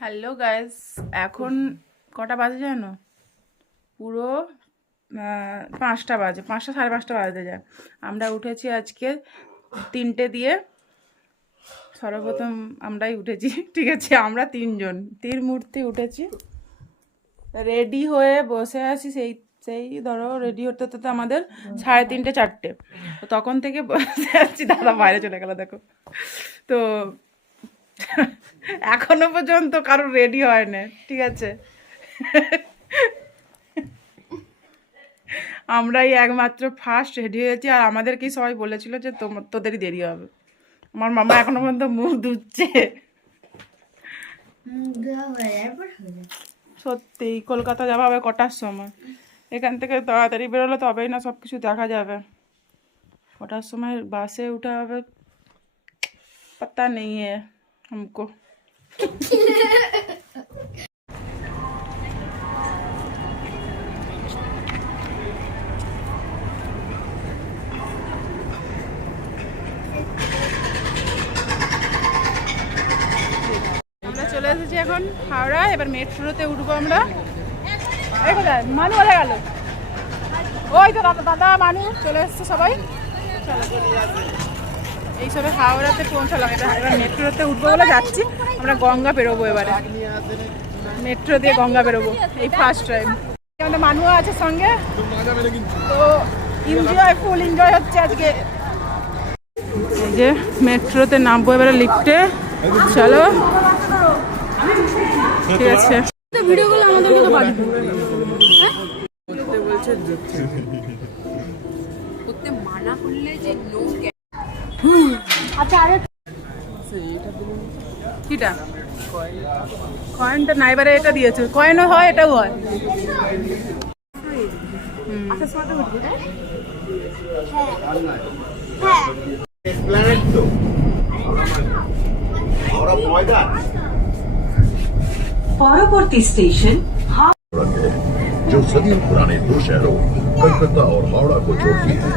Hello guys, এখন কটা বাজে জানো? পুরো পাঁচটা বাজে, পাঁচটা সাড়ে পাঁচটা বাজতে যায়। আমরা উঠেছি আজকে তিনটে দিয়ে। সর্বপ্রথম আমরাই উঠেছি, ঠিক আছে, আমরা তিনজন। তীর মূর্তি উঠেছি। রেডি হয়ে বসে আছি সেই সেই ধরো, রেডি হতে হতে তো আমাদের সাড়ে তিনটে, চারটে। তখন থেকে বসে আছি, দাদা বাইরে চলে গেল, দেখো। তো এখনও পর্যন্ত কারও রেডি হয় না ঠিক আছে? আমরাই একমাত্র ফার্স্ট রেডি হয়েছি আর আমাদেরকেই সবাই বলেছিল যে তোমার তোদেরই দেরি হবে? আমার মামা এখনও পর্যন্ত মুখ ধুচ্ছে। সত্যি কলকাতা যাওয়া হবে কটার সময়? এখান থেকে তাড়াতাড়ি বেরোলে তবেই না সব কিছু দেখা যাবে। কটার সময় বাসে উঠা হবে? পাতা নেই हमको আমরা চলে এসেছি এখন হাওড়া এবার মেট্রোতে উঠবো আমরা এই কোথায় মানু বলে গেল ওই তো দাদা দাদা মানু চলে এসছে সবাই চলো এই সবে হাওড়াতে পৌঁছালাম। এবার এবার মেট্রোতে উঠবো বলে যাচ্ছি। আমরা গঙ্গা বেরোবো এবারে। মেট্রো দিয়ে গঙ্গা বেরোবো। এই ফার্স্ট টাইম আমাদের মানুয়া আছে সঙ্গে। তো এনজয় ফুল এনজয় হচ্ছে আজকে। এই যে মেট্রোতে নামবো এবারে লিফটে। চলো। ঠিক আছে। ভিডিওগুলো আমাদেরকে তো পাঠিয়ে করতে মানা করলে যে নো কিটা কয়েনটা না এবারে এটা দিয়েছে কয়েনও হয় এটাও হয় প্ল্যানেট তো আমরা ময়দান পরবর্তী স্টেশন है जो सदियों पुराने दो शहरों कलकत्ता और हावड़ा को जोड़ती है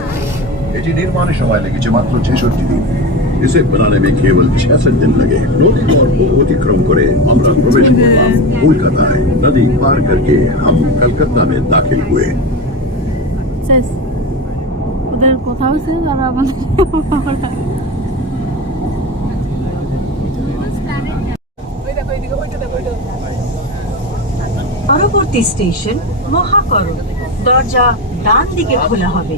এটি নির্মাণে সময় লেগেছে মাত্র ছেষট্টি দিন इसे बनाने में केवल छियासठ दिन लगे नदी और को অতিক্রম করে আমরা প্রবেশ করলাম কলকাতায় নদী পার करके हम कलकत्ता में दाखिल हुए শেষ ওদের কোথাও শেষ আর আমাদের ওই দেখো এইদিকে ওইটা দেখো ওইটা পরবর্তী স্টেশন মহাকরণ দরজা ডান দিকে খোলা হবে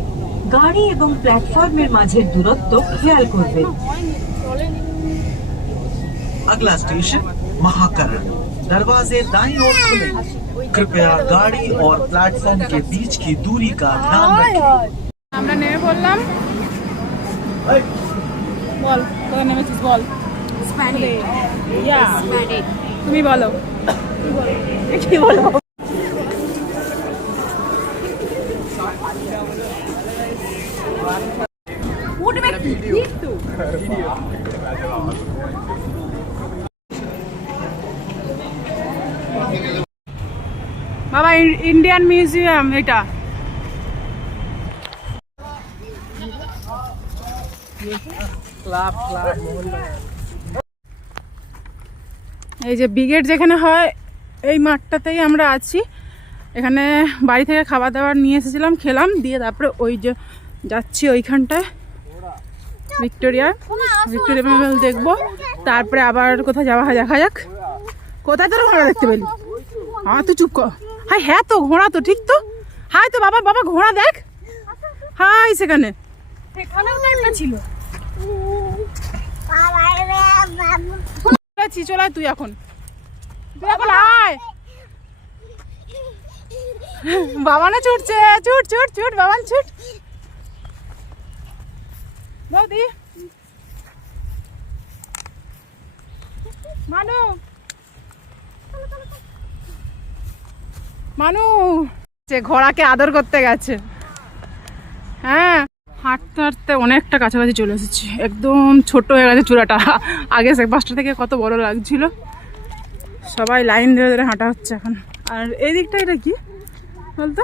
গাড়ি এবং প্ল্যাটফর্মের মাঝের দূরত্ব খেয়াল করবেন अगला स्टेशन महाकरण दरवाजे दाईं ओर खुले कृपया गाड़ी और प्लेटफॉर्म के बीच की दूरी का ध्यान रखें আমরা নেমে পড়লাম বল কোথায় নেমেছিস বল ইয়া তুমি বলো কি বলো উঠবে কি বাবা ইন্ডিয়ান মিউজিয়াম এটা. এই যে ব্রিগেড যেখানে হয় এই মাঠটাতেই আমরা আছি। এখানে বাড়ি থেকে খাবার দাবার নিয়ে এসেছিলাম খেলাম দিয়ে তারপরে ওই যে যাচ্ছি ওইখানটায়। ভিক্টোরিয়া। ভিক্টোরিয়া মেমোরিয়াল দেখব। তারপরে আবার কোথায় যাওয়া হয় দেখা যাক। কোথায় তোর ঘোড়া দেখতে পেলি? হ্যাঁ তুই চুপ কর। হাই হ্যাঁ তো ঘোড়া তো ঠিক তো। হাই তো বাবা বাবা ঘোড়া দেখ। হাই সেখানে। ছিল। তুই এখন তুই এখন। আয়। বাবানে ছুটছে ছুট ছুট ছুট বাবান ছুট। বৌদি মানু মানু যে ঘোড়াকে আদর করতে গেছে। হ্যাঁ হাঁটতে হাঁটতে অনেকটা কাছাকাছি চলে এসেছি। একদম ছোট হয়ে গেছে চূড়াটা। আগে পাঁচটা থেকে কত বড় লাগছিল। সবাই লাইন ধরে ধরে হাঁটা হচ্ছে এখন। আর এই দিকটা এটা কি? বলতো?